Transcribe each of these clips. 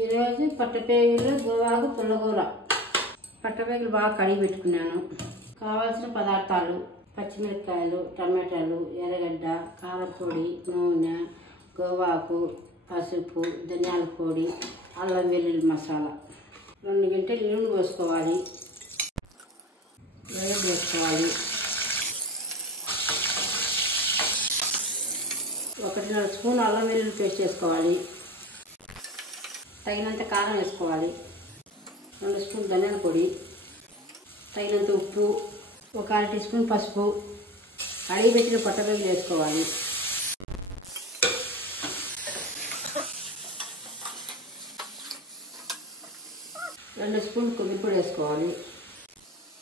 ఈరోజు పట్టపేగులు గోవాకు పుల్లగూర. పట్టపేగులు బాగా కడిగి పెట్టుకున్నాను. కావాల్సిన పదార్థాలు: పచ్చిమిరపకాయలు, టమాటాలు, ఎర్రగడ్డ, కారపొడి, నూనె, గోవాకు, పసుపు, ధనియాల పొడి, అల్లం వెల్లుల్లి మసాలా. 2 గంటలు నూనె పోసుకోవాలి. వేడి వేసుకోవాలి. 1.5 స్పూన్ అల్లం వెల్లుల్లి పేస్ట్ వేసుకోవాలి. తగినంత కారం వేసుకోవాలి. 2 స్పూన్ ధనియాల పొడి, తగినంత ఉప్పు, 1/2 టీ స్పూన్ పసుపు, కడిగి పెట్టిన పట్టపేగులు వేసుకోవాలి. రెండు స్పూన్ కొబ్బరి వేసుకోవాలి.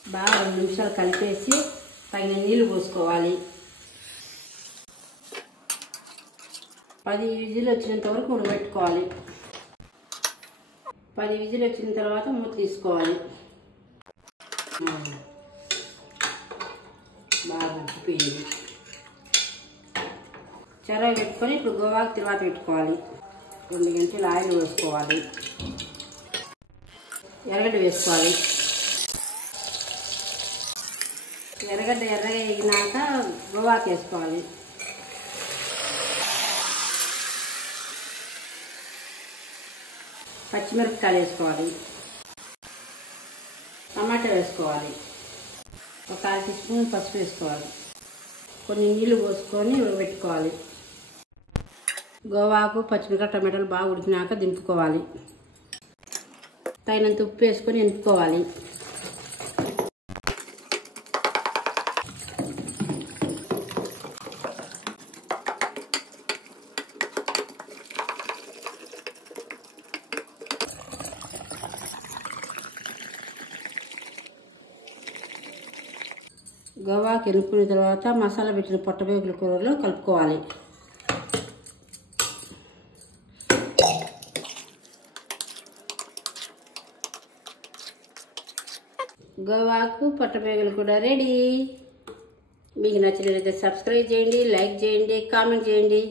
బాగా 2 నిమిషాలు కలిపేసి తగిన నీళ్లు పోసుకోవాలి. 10 విజిల్ వచ్చినంత వరకు ఉడకబెట్టుకోవాలి. 10 విజిల్ వచ్చిన తర్వాత మూత తీసుకోవాలి. బాగా ఉడికిపోయింది. చెరవ పెట్టుకొని ఇప్పుడు గోవాకు తర్వాత పెట్టుకోవాలి. 2 గంటలు ఆయిల్ వేసుకోవాలి. ఎర్రగడ్డ వేసుకోవాలి. ఎర్రగడ్డ ఎర్రగా వేగినాక గోవాకు వేసుకోవాలి. పచ్చిమిరపకాయలు వేసుకోవాలి. టమాటా వేసుకోవాలి. 1/2 టీ స్పూన్ పసుపు వేసుకోవాలి. కొన్ని నీళ్లు పోసుకొని ఉడకబెట్టుకోవాలి. గోవాకు, పచ్చిమిరపకాయ, టమాటాలు బాగా ఉడికినాక దింపుకోవాలి. తగినంత ఉప్పు వేసుకొని ఎనుపుకోవాలి. గోవాకు ఎనుపుకున్న తర్వాత మసాలా పెట్టిన పట్టపేగుల కూరలో కలుపుకోవాలి. గోవాకు పట్టపేగులు కూడా రెడీ. మీకు నచ్చినట్లయితే సబ్స్క్రైబ్ చేయండి, లైక్ చేయండి, కామెంట్ చేయండి.